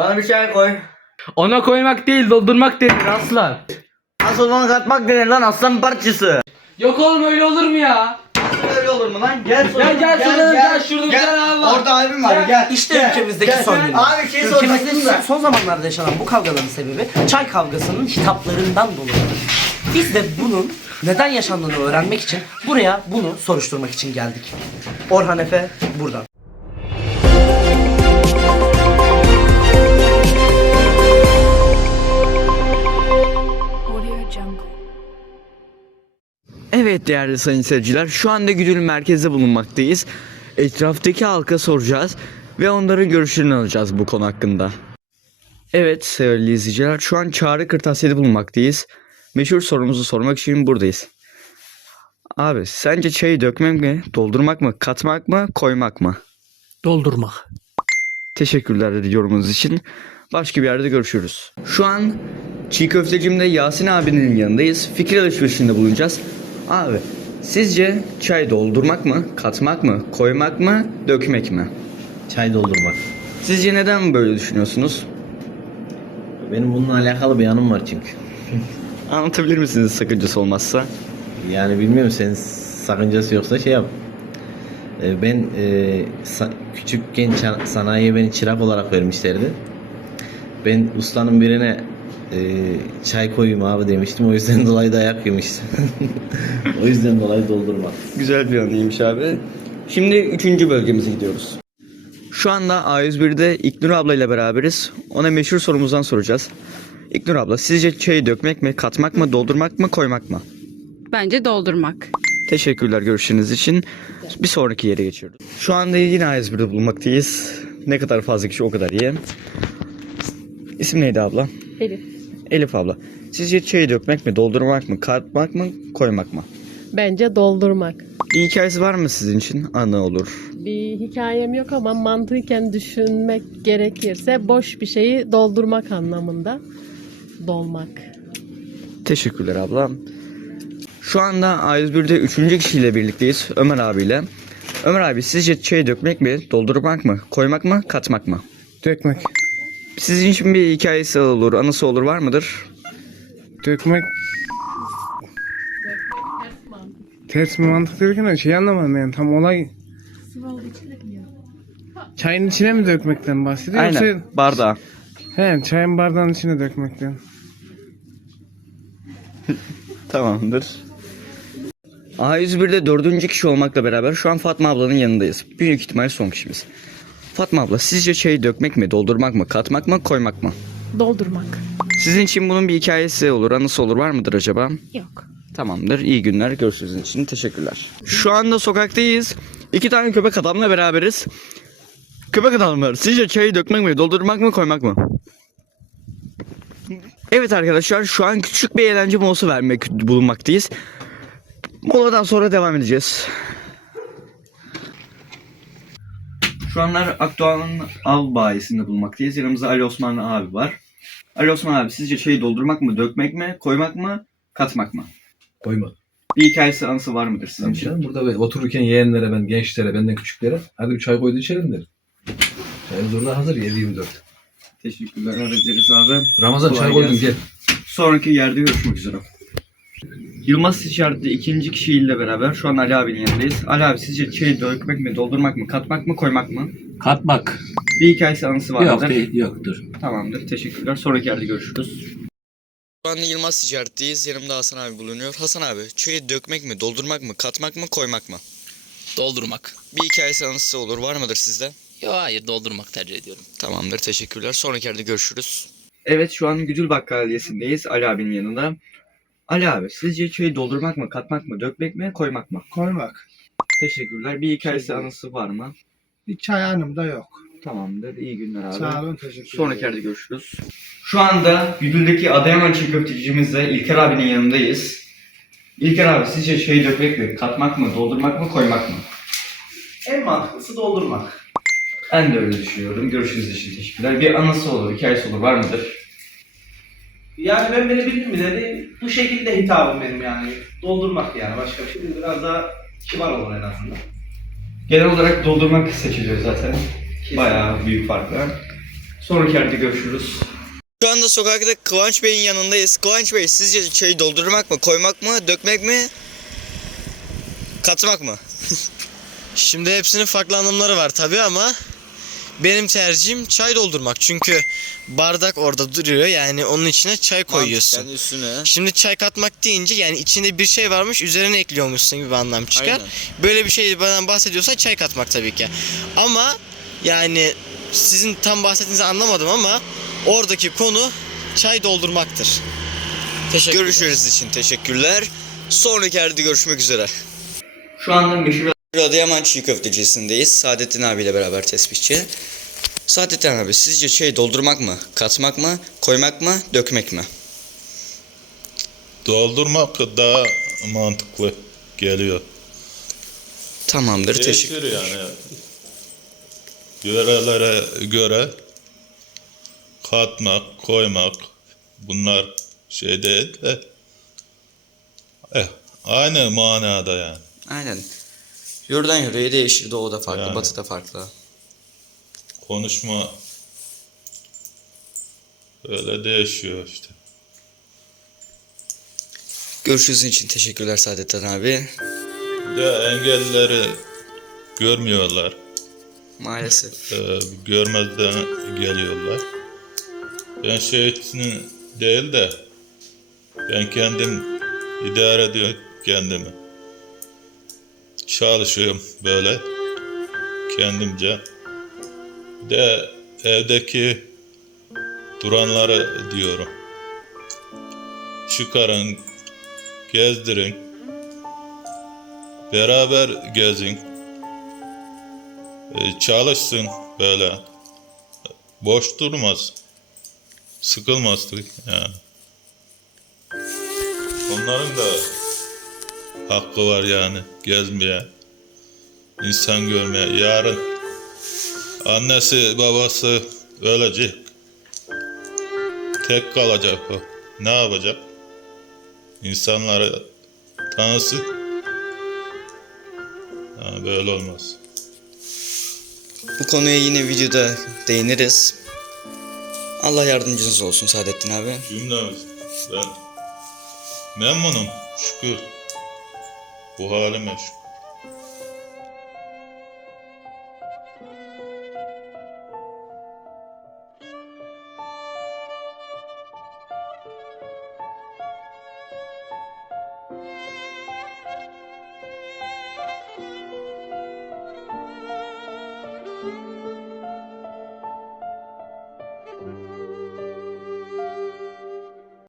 Bana bir çay koy. Ona koymak değil doldurmak denir aslan. Nasıl bana katmak denir lan aslan parçası. Yok oğlum öyle olur mu ya? Nasıl öyle olur mu lan? Gel sonra. Gel, gel, şurada, gel, şurada bir tane abi var. Orada abim var Gel. gel. İşte Gel, ülkemizdeki gel. son günler. Abi şey soracaktım Ülkemizde da. son zamanlarda yaşanan bu kavgaların sebebi çay kavgasının hitaplarından dolayı. Biz de bunun neden yaşandığını öğrenmek için buraya bunu soruşturmak için geldik. Orhan Efe burada. Evet değerli sayın seyirciler şu anda Güdül merkezde bulunmaktayız. Etraftaki halka soracağız ve onların görüşlerini alacağız bu konu hakkında. Evet sevgili izleyiciler şu an Çağrı Kırtasiye'de bulunmaktayız. Meşhur sorumuzu sormak için buradayız. Abi sence çayı dökmek mi, doldurmak mı, katmak mı, koymak mı? Doldurmak. Teşekkürler yorumunuz için. Başka bir yerde görüşürüz. Şu an çiğ köftecimde Yasin abinin yanındayız. Fikir alışverişinde bulunacağız. Abi sizce çay doldurmak mı, katmak mı, koymak mı, dökmek mi? Çay doldurmak. Sizce neden böyle düşünüyorsunuz? Benim bununla alakalı bir yanım var çünkü. Anlatabilir misiniz sakıncası olmazsa? Yani bilmiyorum senin sakıncası yoksa şey yap. Ee, Ben e, sa- küçükken ça- sanayiye beni çırak olarak vermişlerdi. Ben ustanın birine e, çay koyayım abi demiştim. O yüzden dolayı dayak yemiştim. o yüzden dolayı doldurmak. Güzel bir anıymış abi. Şimdi üçüncü bölgemize gidiyoruz. Şu anda A101'de İknur abla ile beraberiz. Ona meşhur sorumuzdan soracağız. İknur abla sizce çayı dökmek mi, katmak mı, doldurmak mı, koymak mı? Bence doldurmak. Teşekkürler görüşleriniz için. Bir sonraki yere geçiyoruz. Şu anda yine A101'de bulunmaktayız. Ne kadar fazla kişi o kadar iyi. İsim neydi abla? Elif. Elif abla. Sizce çayı dökmek mi, doldurmak mı, katmak mı, koymak mı? Bence doldurmak. Bir hikayesi var mı sizin için? Anı olur. Bir hikayem yok ama mantıken düşünmek gerekirse boş bir şeyi doldurmak anlamında. Dolmak. Teşekkürler abla. Şu anda A101'de üçüncü kişiyle birlikteyiz. Ömer abiyle. Ömer abi sizce çayı dökmek mi, doldurmak mı, koymak mı, katmak mı? Dökmek. Sizin için bir hikayesi olur, anısı olur var mıdır? Dökmek. Ters mi mantık derken de şey anlamadım yani tam olay. Çayın içine mi dökmekten bahsediyor Aynen. yoksa Bardağı. he, çayın bardağın içine dökmekten. Tamamdır. A101'de dördüncü kişi olmakla beraber şu an Fatma ablanın yanındayız. Büyük ihtimal son kişimiz. Fatma abla sizce çayı dökmek mi, doldurmak mı, katmak mı, koymak mı? Doldurmak. Sizin için bunun bir hikayesi olur, anısı olur var mıdır acaba? Yok. Tamamdır. İyi günler. Görüşürüz için teşekkürler. Şu anda sokaktayız. İki tane köpek adamla beraberiz. Köpek adamlar sizce çayı dökmek mi, doldurmak mı, koymak mı? Evet arkadaşlar şu an küçük bir eğlence molası vermek bulunmaktayız. Moladan sonra devam edeceğiz. Şu anlar Akdoğan'ın av bayisinde bulunmaktayız. Yanımızda Ali Osman abi var. Ali Osman abi sizce çayı doldurmak mı, dökmek mi, koymak mı, katmak mı? Koyma. Bir hikayesi anısı var mıdır sizin Tabii için? canım, burada otururken yeğenlere ben gençlere benden küçüklere hadi bir çay koydu içelim derim. Çayımız orada hazır 7-24. Teşekkürler ederiz abi. Ramazan Kolay çay koydum gelsin. gel. Sonraki yerde görüşmek üzere. Yılmaz Ticaret'te ikinci kişiyle beraber şu an Ali abinin yanındayız. Ali abi sizce çayı dökmek mi, doldurmak mı, katmak mı, koymak mı? Katmak. Bir hikayesi anısı var Yok değil yoktur. Tamamdır. Teşekkürler. Sonraki yerde görüşürüz. Şu anda Yılmaz Ticaret'teyiz. Yanımda Hasan abi bulunuyor. Hasan abi çayı dökmek mi, doldurmak mı, katmak mı, koymak mı? Doldurmak. Bir hikayesi anısı olur. Var mıdır sizde? Yo hayır doldurmak tercih ediyorum. Tamamdır. Teşekkürler. Sonraki yerde görüşürüz. Evet şu an Güdül Bakkaliyesindeyiz. Ali abinin yanında. Ali abi sizce çayı doldurmak mı, katmak mı, dökmek mi, koymak mı? Koymak. Teşekkürler. Bir hikayesi anısı var mı? Bir çay anımda yok. Tamamdır. İyi günler abi. Sağ olun teşekkür Sonraki yerde görüşürüz. Şu anda Güdül'deki Adıyaman çiğ köftecimizle İlker abinin yanındayız. İlker abi sizce çayı dökmek mi, katmak mı, doldurmak mı, koymak mı? En mantıklısı doldurmak. Ben de öyle düşünüyorum. Görüşünüz için teşekkürler. Bir anısı olur, hikayesi olur var mıdır? Yani ben beni bildim bileli bu şekilde hitabım benim yani. Doldurmak yani başka bir şey değil. Biraz daha kibar olur en azından. Genel olarak doldurmak seçiliyor zaten. Bayağı büyük farklar. Sonraki yerde görüşürüz. Şu anda sokakta Kıvanç Bey'in yanındayız. Kıvanç Bey sizce çayı doldurmak mı, koymak mı, dökmek mi, katmak mı? Şimdi hepsinin farklı anlamları var tabi ama benim tercihim çay doldurmak. Çünkü bardak orada duruyor yani onun içine çay koyuyorsun. Mantıken üstüne. Şimdi çay katmak deyince yani içinde bir şey varmış üzerine ekliyormuşsun gibi bir anlam çıkar. Aynen. Böyle bir şey bana bahsediyorsan çay katmak tabii ki. Ama yani sizin tam bahsettiğinizi anlamadım ama oradaki konu çay doldurmaktır. Teşekkür Görüşürüz için teşekkürler. Sonraki yerde görüşmek üzere. Şu anda meşhur Adıyaman Çiğ Köftecisi'ndeyiz. Saadettin abiyle beraber tespihçi. Saadettin abi sizce çayı doldurmak mı, katmak mı, koymak mı, dökmek mi? Doldurmak daha mantıklı geliyor. Tamamdır teşekkür yani. Yörelere göre katmak, koymak bunlar şey değil de eh, aynı manada yani. Aynen. Yurdan yöreye değişir. Doğuda farklı, Yani. batıda farklı. Konuşma öyle değişiyor işte. Görüşünüz için teşekkürler Saadettin abi. Bir de engellileri görmüyorlar. Maalesef. Ee, görmezden geliyorlar. Ben şehitinin değil de ben kendim idare ediyorum kendimi. Çalışıyorum böyle kendimce. De evdeki duranları diyorum. Çıkarın, gezdirin. Beraber gezin. E, çalışsın böyle. Boş durmaz. Sıkılmazdık yani. Onların da hakkı var yani gezmeye, insan görmeye. Yarın annesi babası ölecek. Tek kalacak o. Ne yapacak? İnsanları tanısın. Yani böyle olmaz. Bu konuya yine videoda değiniriz. Allah yardımcınız olsun Saadettin abi. Cümlemiz. Ben memnunum şükür. Bu halime şükür.